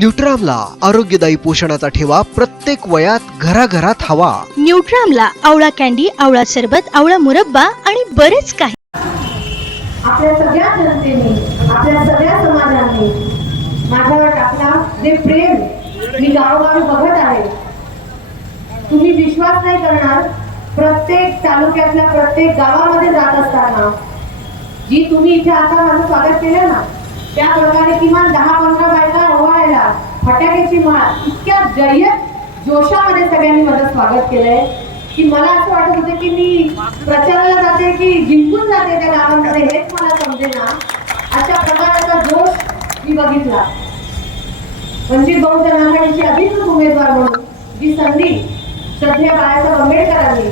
न्यूट्रामला आरोग्यदायी पोषणाचा ठेवा प्रत्येक वयात घराघरात हवा. न्यूट्रामला आवळा कॅन्डी आवळा सरबत आवळा मुरब्बा आणि बरेच काही. आपल्या सगळ्या जनतेने आपल्या सगळ्या समाजाने माझ्यावर टाकला जे प्रेम मी गावोगावी बघत आहे. तुम्ही विश्वास नाही करणार प्रत्येक तालुक्यातल्या प्रत्येक गावामध्ये जात असताना जी तुम्ही इथे आता माझं स्वागत केलं ना त्या प्रकारे किमान दहा पंधरा बायका ओवाळायला फटाक्याची माळ इतक्या जय्यत जोशामध्ये सगळ्यांनी माझं स्वागत केलंय की मला असं वाटत होतं की मी प्रचाराला जाते की जिंकून जाते त्या गावांमध्ये हेच मला समजेना अशा प्रकारचा जोश मी बघितला. वंचित बहुजन आघाडीची अधिकृत उमेदवार म्हणून जी संधी श्रद्धेय बाळासाहेब आंबेडकरांनी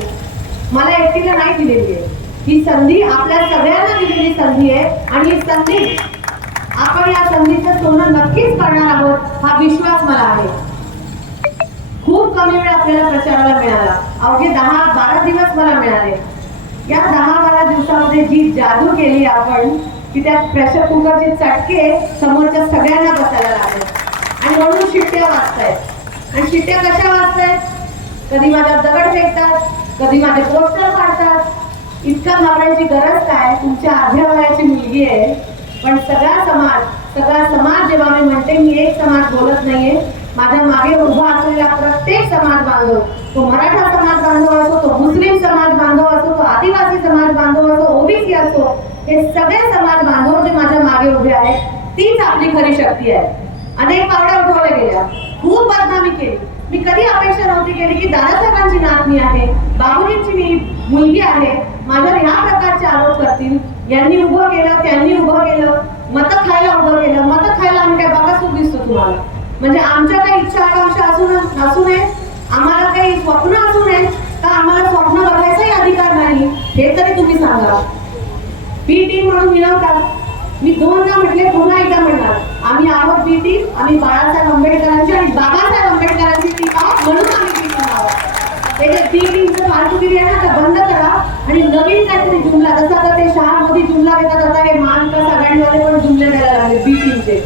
मला एकटीला नाही दिलेली आहे. ही संधी आपल्या सगळ्यांना दिलेली संधी आहे आणि ही संधी आपण या संधीचं सोनं नक्कीच करणार आहोत हा विश्वास मला आहे. खूप कमी वेळ आपल्याला प्रचाराला मिळाला. अवघे दहा बारा दिवस मला मिळाले. या दहा बारा दिवसामध्ये जी जादू केली आपण की त्या प्रेशर कुकरचे चटके समोरच्या सगळ्यांना बसायला लागले. आणि म्हणून शिट्ट्या वाचतायत आणि शिट्ट्या कशा वाचतायत कधी माझ्या दगड फेकतात कधी माझे पोस्टर काढतात इतका घाबरायची गरज काय? तुमच्या आध्या वयाची मुलगी आहे. पण सगळा समाज सगळा समाज जेव्हा मी म्हणते मी एक समाज बोलत नाहीये. माझ्या मागे उभा असलेला प्रत्येक समाज बांधव तो मराठा समाज बांधव असो तो मुस्लिम समाज बांधव असो तो आदिवासी समाज बांधव असो ओबीसी असो हे सगळे समाज बांधव जे माझ्या मागे उभे आहेत तीच आपली खरी शक्ती आहे. अनेक पावड्या उठवल्या गेल्या. खूप बदनामी केली. मी कधी अपेक्षा नव्हती केली की दादासाहेबांची नातनी आहे बाबुलींची मी मुलगी आहे माझ्यावर ह्या प्रकारचे आरोप करतील. यांनी उभं केलं त्यांनी उभं केलं. मत खायला उभं केलं. मत खायला आम्ही काय बघा दिसतो तुम्हाला. म्हणजे आमच्या काही इच्छा आकांक्षा असून असू नये आम्हाला काही स्वप्न असू नये का आम्हाला स्वप्न बघायचाही अधिकार नाही. हे तरी तुम्ही सांगा. बी टीम म्हणून मिळवतात मी दोनदा म्हटले पुन्हा एकदा म्हणणार आम्ही आहोत बी टीम आम्ही बाळासाहेब आंबेडकरांची आणि बाबासाहेब आंबेडकरांची टीम आहोत म्हणून आम्ही बी टीम आहोत ते आहे ना ते बंद करा. आणि नवीन काहीतरी जुमला जसं आता ते शहा जुमला देतात आता हे मान का सगळ्यांमध्ये पण जुमले द्यायला लागले बी टीमचे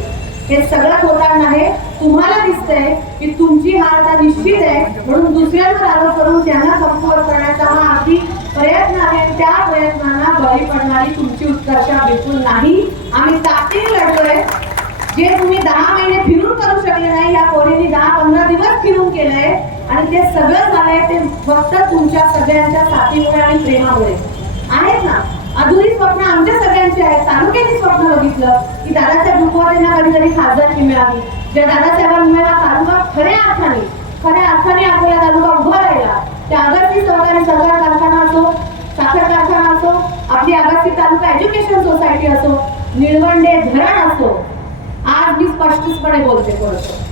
हे सगळं होताना आहे. तुम्हाला दिसतंय की तुमची हार आता निश्चित आहे. म्हणून दुसऱ्यांवर आरोप करून त्यांना कमकुवत करण्याचा हा अगदी प्रयत्न आहे. त्या प्रयत्नांना बळी पडणारी तुमची उत्कर्षा बिलकुल नाही. आम्ही ताकदीने लढतोय. जे तुम्ही दहा महिने फिरून करू शकले नाही या पोरीने दहा पंधरा दिवस फिरून केलंय जे ते सगळं झालंय ते फक्त तुमच्या सगळ्यांच्या साथीमुळे आणि प्रेमामुळे. आहेत ना? अधुरी स्वप्न आमच्या सगळ्यांची आहेत. तालुक्याची स्वप्न बघितलं की दादासाहेब रुपवादेंना कधीतरी खासदारकी मिळावी. ज्या दादासाहेबांमुळे हा तालुका खऱ्या अर्थाने खऱ्या अर्थाने आपल्याला तालुका उभा राहिला त्या अगस्ती सहकारी सहकार कारखाना असो साखर कारखाना असो आपली अगस्ती तालुका एज्युकेशन सोसायटी असो निळवंडे धरण असो आज मी स्पष्टपणे बोलते थोडंसं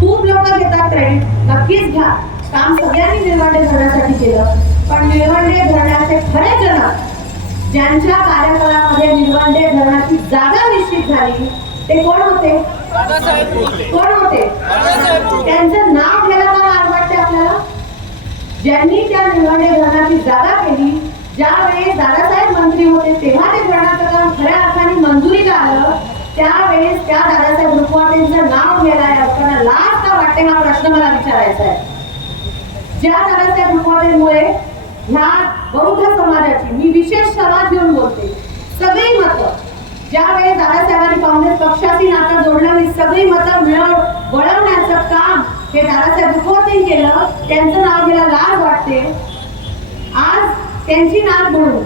खूप लोक घेतात क्रेडिट नक्कीच घ्या. काम सगळ्यांनी निळवंडे धरण्यासाठी केलं. पण निळवंडे धरण्याचे खरे जनक ज्यांच्या कार्यकाळामध्ये निळवंडे धरणाची जागा निश्चित झाली ते कोण होते? कोण होते? त्यांचं नाव घ्यायला का लाज वाटते आपल्याला. ज्यांनी त्या निळवंडे धरणाची जागा केली ज्यावेळेस दादासाहेब मंत्री होते तेव्हा ते धरणाचं काम खऱ्या अर्थाने मंजुरीला आलं. त्यावेळेस त्या दादासाहेब रुपवाटेंचं नाव गेलाय असताना लाज का वाटते हा प्रश्न मला विचारायचा आहे. ज्या दादासाहेब रुपवाटेंमुळे ह्या बौद्ध समाजाची मी विशेष समाज घेऊन बोलते सगळी मतं ज्यावेळेस दादासाहेबांनी काँग्रेस पक्षाशी नातं जोडलं आणि सगळी मतं मिळव वळवण्याचं काम हे दादासाहेब रुपवतेने केलं त्यांचं नाव घ्यायला लाज वाटते. आज त्यांची नात म्हणून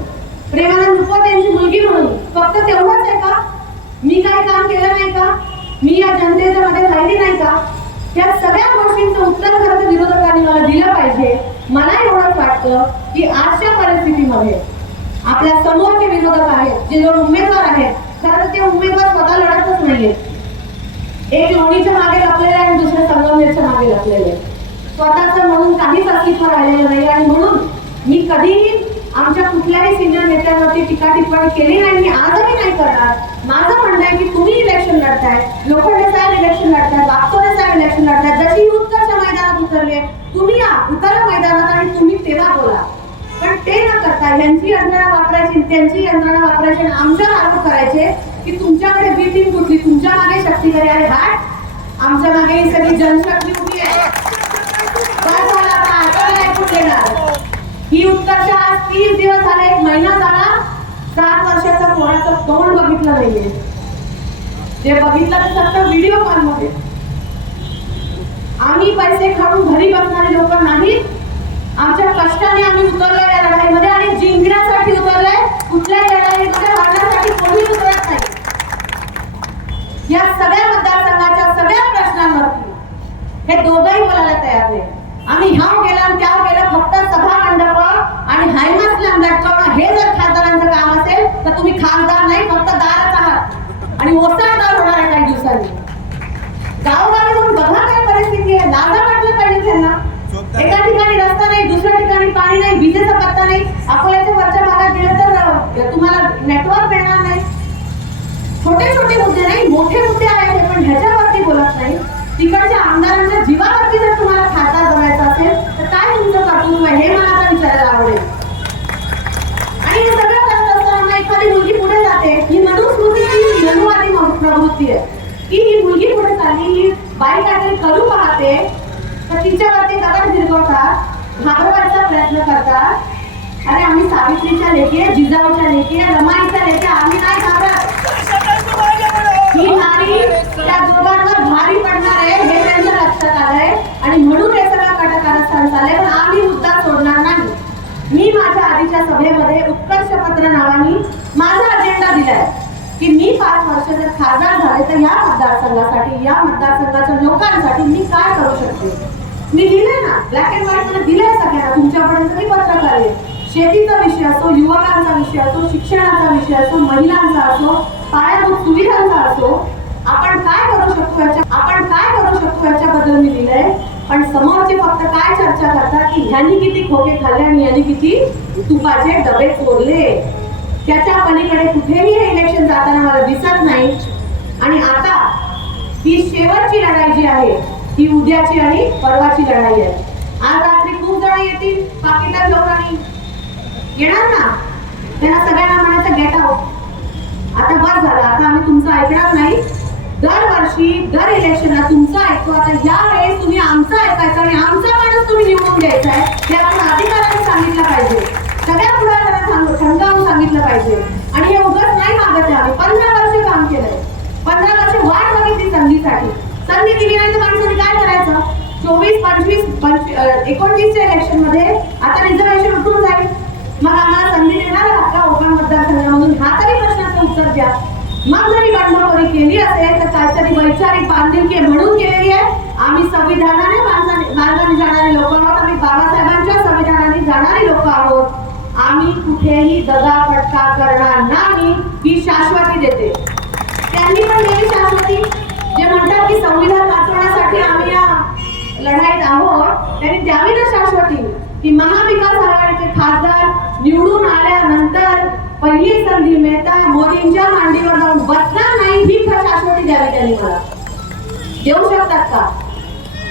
प्रेमानंद रुपवत यांची मुलगी म्हणून फक्त तेवढंच मी काय काम केलं नाही का? मी या जनतेच्या मध्ये राहिली नाही का? त्या सगळ्या गोष्टींचं उत्तर खरं विरोधकांनी मला दिलं पाहिजे. मला एवढंच वाटतं की आजच्या परिस्थितीमध्ये आपल्या समोरचे विरोधक आहेत जे दोन उमेदवार आहेत खरं ते उमेदवार स्वतः लढतच नाहीये. एक लोणीच्या मागे लपलेले आहे आणि दुसरे संगमनेरच्या मागे लपलेले. स्वतःचं म्हणून काहीच अस्तित्व राहिलेलं नाही आणि म्हणून मी कधीही आमच्या कुठल्याही सिनियर नेत्यांवरती टीका टिप्पणी केली नाही मी आजही नाही करणार. माझं म्हणणं आहे की तुम्ही इलेक्शन लढताय लोखंडे साहेब इलेक्शन लढताय वागतोरे साहेब इलेक्शन लढताय जशी उत्कर्ष मैदानात उतरले तुम्ही या उतरा मैदानात आणि तुम्ही तेव्हा बोला. पण ते न करता यांची यंत्रणा वापरायची त्यांची यंत्रणा वापरायची आणि आमच्यावर आरोप करायचे की तुमच्याकडे बी टीम कुठली तुमच्या मागे शक्ती करे अरे हॅट आमच्या मागे ही सगळी जनशक्ती उभी आहे. ही उत्कर्ष आज तीस दिवस झाले एक महिना झाला सात वर्षाचा कोणाचं तोंड बघितलं नाहीये. जे बघितलं ते फक्त व्हिडिओ कॉलमध्ये. आम्ही पैसे खाऊन घरी बसणारे लोक नाहीत. आमच्या कष्टाने आम्ही उतरलोय या लढाईमध्ये आणि जिंकण्यासाठी उतरलोय. कुठल्याही लढाईमध्ये वाढण्यासाठी कोणी उतरत नाही. या सगळ्या मतदारसंघाच्या सगळ्या प्रश्नांवरती हे दोघंही बोलायला तयार नाही आम्ही ह्याव गेला आणि त्यावर गेलं फक्त सभा मंडप आणि हायमासला लटकवणं हे जर खासदारांचं काम असेल तर तुम्ही खासदार नाही फक्त दारच आहात. आणि ओसाळदार होणार आहे काही दिवसांनी. गावगावी जाऊन बघा काय परिस्थिती आहे. लाजा वाटलं पाहिजे त्यांना. एका ठिकाणी रस्ता नाही दुसऱ्या ठिकाणी पाणी नाही विजेचा पत्ता नाही. अकोल्याच्या वरच्या भागात गेलं तर तुम्हाला नेटवर्क मिळणार नाही. छोटे छोटे मुद्दे नाही मोठे मुद्दे आहेत. तिकडच्या आमदारांच्या जीवावरती जर तुम्हाला खासदार बनायचं असेल तर काय तुमचं कर्तृत्व हे मला आता विचारायला आवडेल. आणि हे सगळं करत असताना एखादी मुलगी पुढे जाते ही मनुस्मृतीची मनुवादी प्रवृत्ती आहे. की ही मुलगी पुढे चालली ही बाई काहीतरी करू पाहते तर तिच्यावरती दगड फिरवतात घाबरवायचा प्रयत्न करतात. अरे आम्ही सावित्रीच्या लेखी जिजाऊच्या लेखी रमाईच्या लेखी आम्ही नाही घाबरत. ही नारी त्या दोघांवर भारी पडणार आहे हे त्यांच्या लक्षात आलंय आणि म्हणून हे सगळं कटकारस्थान चाललंय. पण आम्ही मुद्दा सोडणार नाही. मी माझ्या आधीच्या सभेमध्ये उत्कर्ष पत्र नावानी माझा अजेंडा दिलाय की मी पाच वर्ष जर खासदार झाले तर या मतदारसंघासाठी या मतदारसंघाच्या लोकांसाठी मी काय करू शकते? मी दिले ना ब्लॅक अँड व्हाईटमध्ये दिले सगळ्यांना. तुमच्यापर्यंत मी पत्रक आले शेतीचा विषय असो युवकांचा विषय असो शिक्षणाचा विषय असो महिलांचा असो पायाभूत सुविधांचा असो आपण काय करू शकतो याच्या आपण काय करू शकतो याच्याबद्दल मी लिहिलंय. पण समोरचे फक्त काय चर्चा करतात की ह्यांनी किती खोके खाल्ले आणि यांनी किती तुपाचे डबे चोरले? त्याच्या पलीकडे कुठेही हे इलेक्शन जाताना मला दिसत नाही. आणि आता ही शेवटची लढाई जी आहे ही उद्याची आणि परवाची लढाई आहे. आज रात्री खूप जण येतील पाकिटात जाऊन आणि येणार ना? त्यांना सगळ्यांना आता बस झालं. आता आम्ही तुमचं ऐकणार नाही. दरवर्षी दर इलेक्शनला तुमचं ऐकतो आता या वेळेस तुम्ही आमचं ऐकायचं आणि आमचा माणूस तुम्ही निवडून द्यायचा आहे हे आपण अधिकाऱ्यांनी सांगितलं पाहिजे. सगळ्या पुढाऱ्यांना सांग समजावून सांगितलं पाहिजे. आणि हे उगाच नाही मागत आहे आम्ही. पंधरा वर्ष काम केलंय. पंधरा वर्ष वाट बघितली संधीसाठी. संधी दिली नाही तर माणसाने काय करायचं? चोवीस पंचवीस एकोणतीसच्या इलेक्शनमध्ये आता रिझर्वेशन उठून जाईल. मग आम्हाला संधी देणार का? कोकण मतदारसंघामधून हा तरी प्रश्नाचं उत्तर द्या मग जरी बंडखोरी केली असेल तर काहीतरी वैचारिक बांधिलकी म्हणून केलेली आहे. आम्ही संविधानाने मार्गाने जाणारे लोक आहोत. आम्ही बाबासाहेबांच्या संविधानाने जाणारे लोक आहोत. आम्ही कुठेही दगा फटका करणार नाही ही शाश्वती देते. त्यांनी पण दिली शाश्वती. जे म्हणतात की संविधान वाचवण्यासाठी आम्ही या लढाईत आहोत त्यांनी द्यावी ना शाश्वती. की महाविकास आघाडीचे खासदार पहिली संधी मिळता मोदींच्या मांडीवर जाऊन बसणार नाही ही प्रशासनाने द्यावी त्यांनी मला. देऊ शकतात का?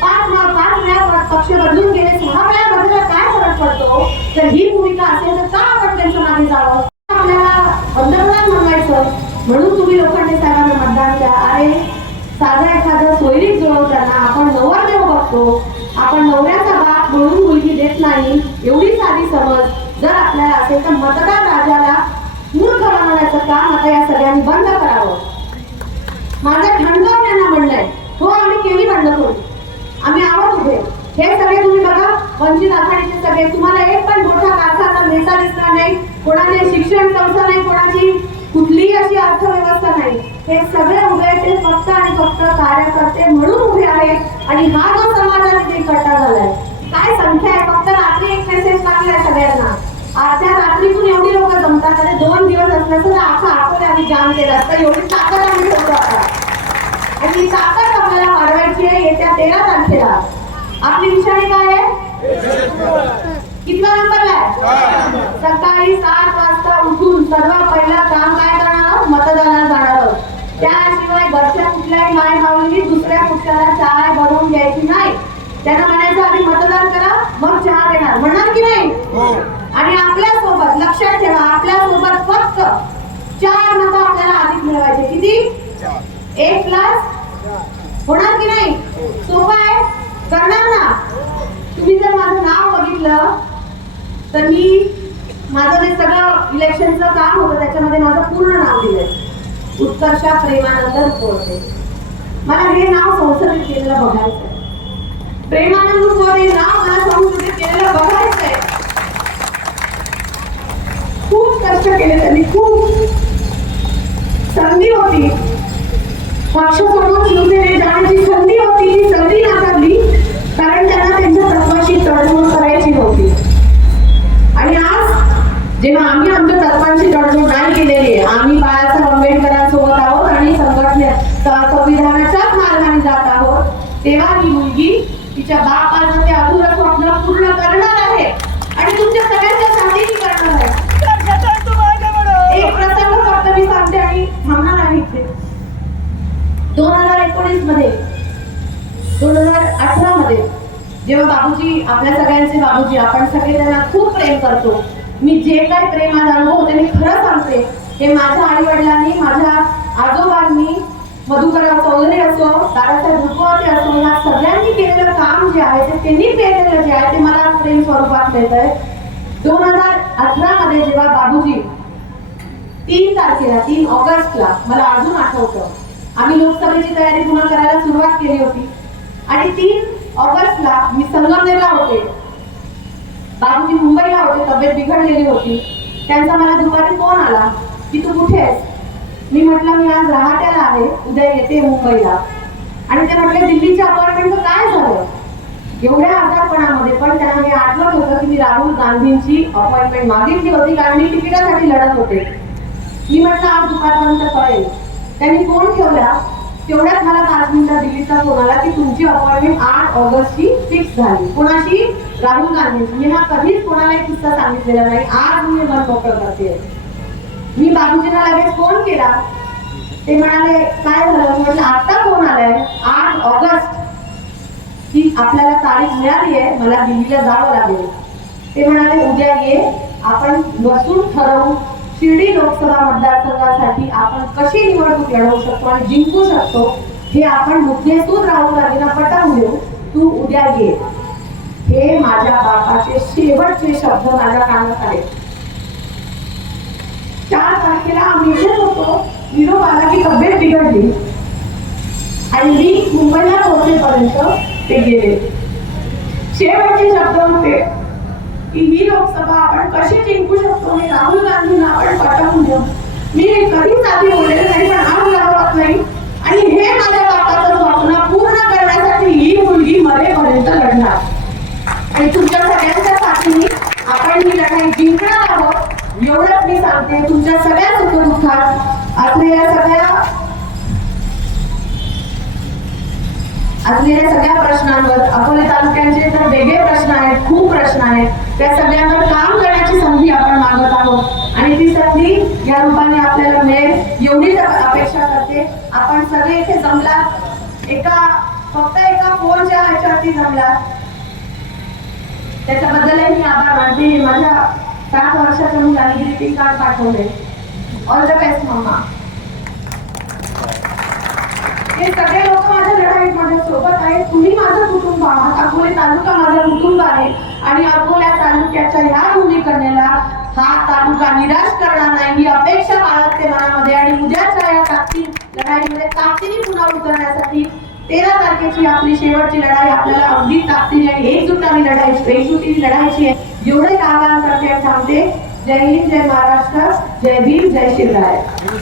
पाच ना पाच वेळा पक्ष बदलून गेले सहा वेळा बदलला काय फरक पडतो? तर ही भूमिका असेल तर का आपण त्यांच्या मागे जावं? आपल्याला पंतप्रधान म्हणायचं म्हणून तुम्ही लोकांनी साहेबांना मतदान द्या. अरे साधा एखादं सोयरीक जुळवताना आपण नवरदेव बघतो. आपण नवऱ्याचा बाप म्हणून मुलगी देत नाही. एवढी साधी समज. जर आपल्याला असेल तर मतदार राजाला करायचं काम आता या सगळ्यांनी बंद करावं. माझं ठणकावून यांना म्हणलंय. हो आम्ही केली बंडखोरी आम्ही आहोत उभे. हे सगळे तुम्ही बघा. वंचित आघाडीचे सगळे. तुम्हाला एक पण मोठा कारखाना नेता दिसणार नाही. कोणाने शिक्षण संस्था नाही कोणाची कुठलीही अशी अर्थव्यवस्था नाही. हे सगळे उभे ते फक्त आणि फक्त कार्यकर्ते म्हणून उभे आहेत. आणि हा जो समाजाने ते इकट्ठा झालाय काय संख्या आहे फक्त रात्री एक मेसेज टाकलाय सगळ्यांना अर्ध्या रात्रीतून एवढी लोक जमतात आणि दोन दिवस असल्याचं तर अख्खा अकोले आम्ही जाम केलं असतं एवढी ताकद आम्ही ठेवतो आता. आणि ती ताकद आपल्याला वाढवायची आहे येत्या तेरा तारखेला. आपली निशाणी काय आहे? कितवा नंबरला आहे? सकाळी सात वाजता उठून सर्व पहिलं काम काय करणार? आहोत? मतदानाला जाणार आहोत. त्याशिवाय घरच्या कुठल्याही माय भावनी दुसऱ्या कुठल्याला चहा बनवून द्यायची नाही. त्यांना म्हणायचं आधी मतदान करा मग चहा देणार. म्हणणार की नाही? आणि आपल्यासोबत लक्षात ठेवा आपल्यासोबत फक्त चार एक प्लस होणार की नाही? सोपं आहे करणार ना? तुम्ही जर माझं नाव बघितलं तर मी माझं जे सगळं इलेक्शनचं काम होतं त्याच्यामध्ये माझं पूर्ण नाव दिलंय. उत्कर्षा प्रेमानंद रुपवते मला हे नाव संसदेत केलेलं बघायचं आहे प्रेमानंद रुपवते हे नाव मला संसदेत केलेलं बघायचं आहे खूप कष्ट केले त्यांनी खूप. संधी होती. पक्ष सोडून शिवसेनेत जाण्याची संधी होती ती संधी नाकारली कारण त्यांना त्यांच्या तत्वाशी तडजोड करायची नव्हती. आणि आज जेव्हा आम्ही आमच्या तत्वांची तडजोड नाही केलेली आहे आम्ही बाळासाहेब आंबेडकरांसोबत आहोत आणि संघटने स- संविधानाच्याच मार्गाने जात आहोत तेव्हा ही मुलगी तिच्या बापाचं ते अधुरं स्वप्न पूर्ण करणार आहे आणि तुमच्या सगळ्यांच्या साथीने करणार आहे एक प्रसंग फक्त मी सांगते आणि थांबणार आहे इथे दोन हजार एकोणीसमध्ये दोन हजार अठरा मध्ये जेव्हा बाबूजी आपल्या सगळ्यांचे बाबूजी आपण सगळे त्यांना खूप प्रेम करतो. मी जे काही प्रेम आज अनुभव होते मी खरं सांगते. हे माझ्या आई वडिलांनी माझ्या आजोबांनी मधुकरराव चौधरी असो दादासाहेब रुपवते असो ह्या सगळ्यांनी केलेलं काम जे आहे ते त्यांनी केलेलं जे आहे ते मला प्रेम स्वरूपात मिळत आहे. दोन हजार अठरा मध्ये जेव्हा बाबूजी तीन तारखेला तीन ऑगस्टला मला अजून आठवतं. आम्ही लोकसभेची तयारी पुन्हा करायला सुरुवात केली होती. आणि तीन ऑगस्टला मी संगमनेरला होते. बाबूजी मुंबईला होते तब्येत बिघडलेली होती. त्यांचा मला दुपारी फोन आला की तू कुठे आहेस? मी म्हटलं मी आज रहाट्याला आहे उद्या येते मुंबईला. आणि ते म्हटले दिल्लीच्या अपॉइंटमेंटचं काय झालं? एवढ्या आजारपणामध्ये पण त्यांना हे आठवत होतं की मी राहुल गांधींची अपॉइंटमेंट मागितली होती कारण मी तिकिटासाठी लढत होते. मी म्हटलं आज दुपारपर्यंत कळेल. त्यांनी फोन ठेवला. तेवढ्यात मला पाच मिनिटं दिल्लीचा तर कोणाला की तुमची अपॉइंटमेंट आठ ऑगस्टची फिक्स झाली. कोणाशी? राहुल गांधी. मी हा कधीच कोणालाही किस्सा सांगितलेला नाही. आज मी मन मोकळं करते. मी बाबूजींना लगेच फोन केला. ते म्हणाले काय झालं? म्हटलं आता फोन आलाय. आठ ऑगस्ट की आपल्याला तारीख मिळाली आहे. मला दिल्लीला जावं लागेल. ते म्हणाले उद्या ये. आपण बसून ठरवू. शिर्डी लोकसभा मतदारसंघासाठी आपण कशी निवडणूक लढवू शकतो आणि जिंकू शकतो हे आपण मुद्देसूद राहुल गांधींना पटावून देऊ. तू उद्या ये. हे माझ्या बापाचे शेवटचे शब्द माझ्या कानात आले चार तारखेला आम्ही इथेच होतो. निरोप आला की तब्येत बिघडली. आणि मी मुंबईला पोहोचेपर्यंत ते गेले. शेवटचे शब्द होते की ही लोकसभा आपण कशी जिंकू शकतो हे राहुल गांधींना आपण पटवून देऊ. मी हे कधीच आधी बोललेलं नाही पण आज लावत नाही. आणि हे माझ्या बापाचं स्वप्न पूर्ण करण्यासाठी ही मुलगी मरेपर्यंत लढणार. आणि तुमच्या सगळ्यांच्या साथीने आपण ही लढाई जिंकणार आहोत एवढंच मी सांगते. तुमच्या सगळ्या सुखदुःखात असलेल्या सगळ्या असलेल्या सगळ्या प्रश्नांवर अकोले तालुक्यांचे तर वेगळे प्रश्न आहेत खूप प्रश्न आहेत त्या सगळ्यांवर काम करण्याची संधी आपण मागत आहोत. आणि ती संधी या रूपाने आपल्याला मिळेल. एवढीच अपेक्षा करते. आपण सगळे इथे जमला एका फक्त एका फोनच्या ह्याच्यावरती जमला त्याच्याबद्दलही मी आभार मानते. माझ्या सात वर्षाच्या मुलाने ग्रीटिंग कार्ड पाठवले. ऑल द बेस्ट मम्मा हे सगळे लोक माझ्या लढाईत माझ्या सोबत आहेत. तुम्ही माझं कुटुंब आहात. अकोले तालुका माझा कुटुंब आहे. आणि अकोला तालुक्याच्या ह्या भूमिकरणेला हा तालुका निराश करणार नाही ही अपेक्षा बाळगते मनामध्ये आणि उद्याच्या या ताकदी लढाईमध्ये ताकदीने पुन्हा उतरण्यासाठी तेरा तारखेची आपली शेवटची लढाई आपल्याला अगदी ताकदीने आणि एकजुटाने लढायची एकजुटीने लढायची आहे. एवढे आवाहन करते आणि थांबते. जय हिंद जय महाराष्ट्र जय भीम जय शिवराय.